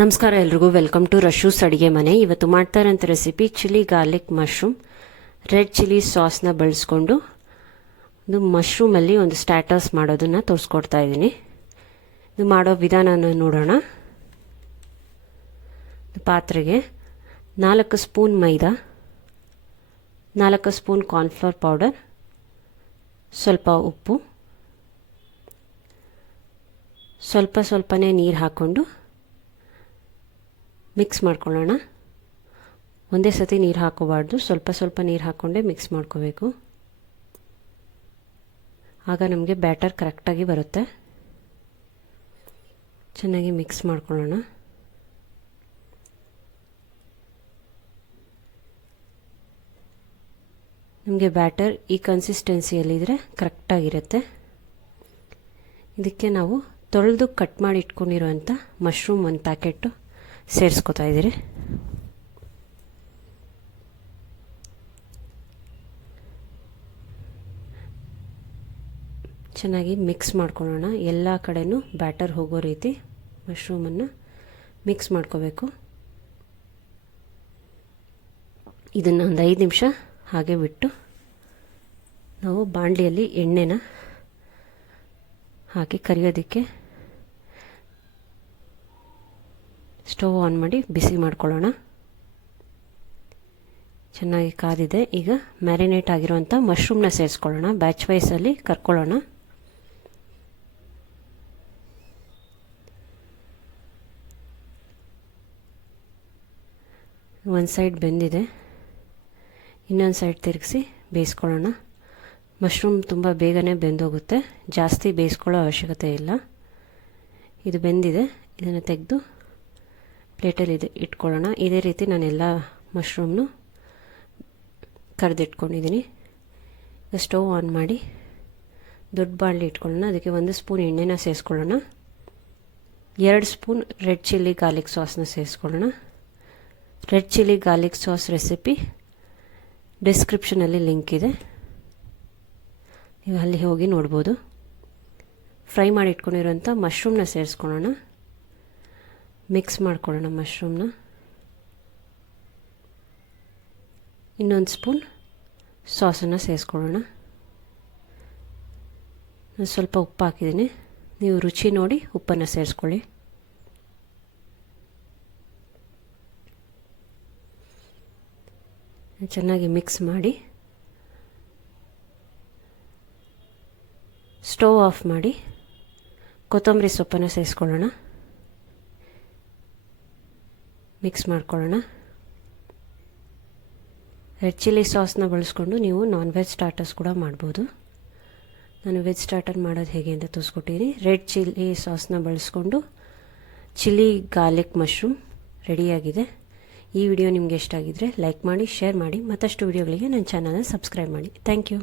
ನಮಸ್ಕಾರ ಎಲ್ರಿಗೂ, welcome to ರಶೂಸ್ ಅಡುಗೆ ಮನೆ. ಇವತ್ತು ಮಾಡ್ತಾ ಇರೋಂಥ recipe chilli garlic mushroom red chilli ಸಾಸ್ನ ಬಳಸ್ಕೊಂಡು ಒಂದು ಮಶ್ರೂಮಲ್ಲಿ ಒಂದು ಸ್ಟಾಟರ್ಸ್ ಮಾಡೋದನ್ನು ತೋರಿಸ್ಕೊಡ್ತಾ ಇದ್ದೀನಿ. ಇದು ಮಾಡೋ ವಿಧಾನನ ನೋಡೋಣ. ಪಾತ್ರೆಗೆ 4 ಸ್ಪೂನ್ ಮೈದಾ, 4 ಸ್ಪೂನ್ ಕಾರ್ನ್ಫ್ಲವರ್ ಪೌಡರ್, ಸ್ವಲ್ಪ ಉಪ್ಪು, ಸ್ವಲ್ಪನೇ ನೀರು ಹಾಕ್ಕೊಂಡು ಮಿಕ್ಸ್ ಮಾಡ್ಕೊಳ್ಳೋಣ. ಒಂದೇ ಸತಿ ನೀರು ಹಾಕೋಬಾರ್ದು, ಸ್ವಲ್ಪ ನೀರು ಹಾಕ್ಕೊಂಡೇ ಮಿಕ್ಸ್ ಮಾಡ್ಕೋಬೇಕು. ಆಗ ನಮಗೆ ಬ್ಯಾಟರ್ ಕರೆಕ್ಟಾಗಿ ಬರುತ್ತೆ. ಚೆನ್ನಾಗಿ ಮಿಕ್ಸ್ ಮಾಡ್ಕೊಳ್ಳೋಣ. ನಮಗೆ ಬ್ಯಾಟರ್ ಈ ಕನ್ಸಿಸ್ಟೆನ್ಸಿಯಲ್ಲಿದ್ದರೆ ಕರೆಕ್ಟಾಗಿರುತ್ತೆ. ಇದಕ್ಕೆ ನಾವು ತೊಳೆದು ಕಟ್ ಮಾಡಿ ಇಟ್ಕೊಂಡಿರೋಂಥ ಮಶ್ರೂಮ್ ಒಂದು ಪ್ಯಾಕೆಟು ಸೇರಿಸ್ಕೊತಾ ಇದ್ದೀರಿ. ಚೆನ್ನಾಗಿ ಮಿಕ್ಸ್ ಮಾಡ್ಕೊಳ್ಳೋಣ. ಎಲ್ಲ ಕಡೆನೂ ಬ್ಯಾಟರ್ ಹೋಗೋ ರೀತಿ ಮಶ್ರೂಮನ್ನು ಮಿಕ್ಸ್ ಮಾಡ್ಕೋಬೇಕು. ಇದನ್ನು ಒಂದು 5 ನಿಮಿಷ ಹಾಗೆ ಬಿಟ್ಟು ನಾವು ಬಾಣಲಿಯಲ್ಲಿ ಎಣ್ಣೆನ ಹಾಕಿ ಕರಿಯೋದಕ್ಕೆ ಸ್ಟವ್ ಆನ್ ಮಾಡಿ ಬಿಸಿ ಮಾಡ್ಕೊಳ್ಳೋಣ. ಚೆನ್ನಾಗಿ ಕಾದಿದೆ. ಈಗ ಮ್ಯಾರಿನೇಟ್ ಆಗಿರುವಂಥ ಮಶ್ರೂಮ್ನ ಸೇರಿಸ್ಕೊಳ್ಳೋಣ. ಬ್ಯಾಚ್ ವೈಸಲ್ಲಿ ಕರ್ಕೊಳ್ಳೋಣ. ಒಂದು ಸೈಡ್ ಬೆಂದಿದೆ, ಇನ್ನೊಂದು ಸೈಡ್ ತಿರುಗಿಸಿ ಬೇಯಿಸ್ಕೊಳ್ಳೋಣ. ಮಶ್ರೂಮ್ ತುಂಬ ಬೇಗನೆ ಬೆಂದೋಗುತ್ತೆ, ಜಾಸ್ತಿ ಬೇಯಿಸ್ಕೊಳ್ಳೋ ಅವಶ್ಯಕತೆ ಇಲ್ಲ. ಇದು ಬೆಂದಿದೆ. ಇದನ್ನು ತೆಗೆದು ಪ್ಲೇಟಲ್ಲಿ ಇಟ್ಕೊಳ್ಳೋಣ. ಇದೇ ರೀತಿ ನಾನೆಲ್ಲ ಮಶ್ರೂಮ್ನು ಕರೆದಿಟ್ಕೊಂಡಿದ್ದೀನಿ. ಸ್ಟವ್ ಆನ್ ಮಾಡಿ ದೊಡ್ಡ ಬಾಣಲಿ ಇಟ್ಕೊಳ್ಳೋಣ. ಅದಕ್ಕೆ 1 ಸ್ಪೂನ್ ಎಣ್ಣೆನ ಸೇರಿಸ್ಕೊಳ್ಳೋಣ. 2 ಸ್ಪೂನ್ ರೆಡ್ ಚಿಲ್ಲಿ ಗಾರ್ಲಿಕ್ ಸಾಸ್ನ ಸೇರಿಸ್ಕೊಳ್ಳೋಣ. Red chilli garlic sauce recipe ಡಿಸ್ಕ್ರಿಪ್ಷನಲ್ಲಿ ಲಿಂಕ್ ಇದೆ, ನೀವು ಅಲ್ಲಿ ಹೋಗಿ ನೋಡ್ಬೋದು. ಫ್ರೈ ಮಾಡಿ ಇಟ್ಕೊಂಡಿರೋಂಥ ಮಶ್ರೂಮ್ನ ಸೇರಿಸ್ಕೊಳ್ಳೋಣ. ಮಿಕ್ಸ್ ಮಾಡ್ಕೊಳ್ಳೋಣ ಮಶ್ರೂಮ್ನ. ಇನ್ನೊಂದು ಸ್ಪೂನ್ ಸಾಸನ್ನು ಸೇರಿಸ್ಕೊಳ್ಳೋಣ. ನಾನು ಸ್ವಲ್ಪ ಉಪ್ಪು ಹಾಕಿದ್ದೀನಿ, ನೀವು ರುಚಿ ನೋಡಿ ಉಪ್ಪನ್ನು ಸೇರಿಸ್ಕೊಳ್ಳಿ. ಚೆನ್ನಾಗಿ ಮಿಕ್ಸ್ ಮಾಡಿ ಸ್ಟವ್ ಆಫ್ ಮಾಡಿ ಕೊತ್ತಂಬರಿ ಸೊಪ್ಪನ್ನು ಸೇರಿಸ್ಕೊಳ್ಳೋಣ. ಮಿಕ್ಸ್ ಮಾಡ್ಕೊಳ್ಳೋಣ. ರೆಡ್ ಚಿಲ್ಲಿ ಸಾಸ್ನ ಬಳಸ್ಕೊಂಡು ನೀವು ನಾನ್ ವೆಜ್ ಸ್ಟಾರ್ಟರ್ಸ್ ಕೂಡ ಮಾಡ್ಬೋದು. ನಾನು ವೆಜ್ ಸ್ಟಾರ್ಟರ್ ಮಾಡೋದು ಹೇಗೆ ಅಂತ ತೋರಿಸ್ಕೊಟ್ಟಿದ್ದೀನಿ. ರೆಡ್ ಚಿಲ್ಲಿ ಸಾಸ್ನ ಬಳಸ್ಕೊಂಡು ಚಿಲ್ಲಿ ಗಾರ್ಲಿಕ್ ಮಶ್ರೂಮ್ ರೆಡಿಯಾಗಿದೆ. ಈ ವಿಡಿಯೋ ನಿಮಗೆ ಇಷ್ಟ ಆಗಿದ್ದರೆ ಲೈಕ್ ಮಾಡಿ, ಶೇರ್ ಮಾಡಿ. ಮತ್ತಷ್ಟು ವಿಡಿಯೋಗಳಿಗೆ ನನ್ನ ಚಾನಲ್ನ ಸಬ್ಸ್ಕ್ರೈಬ್ ಮಾಡಿ. Thank you.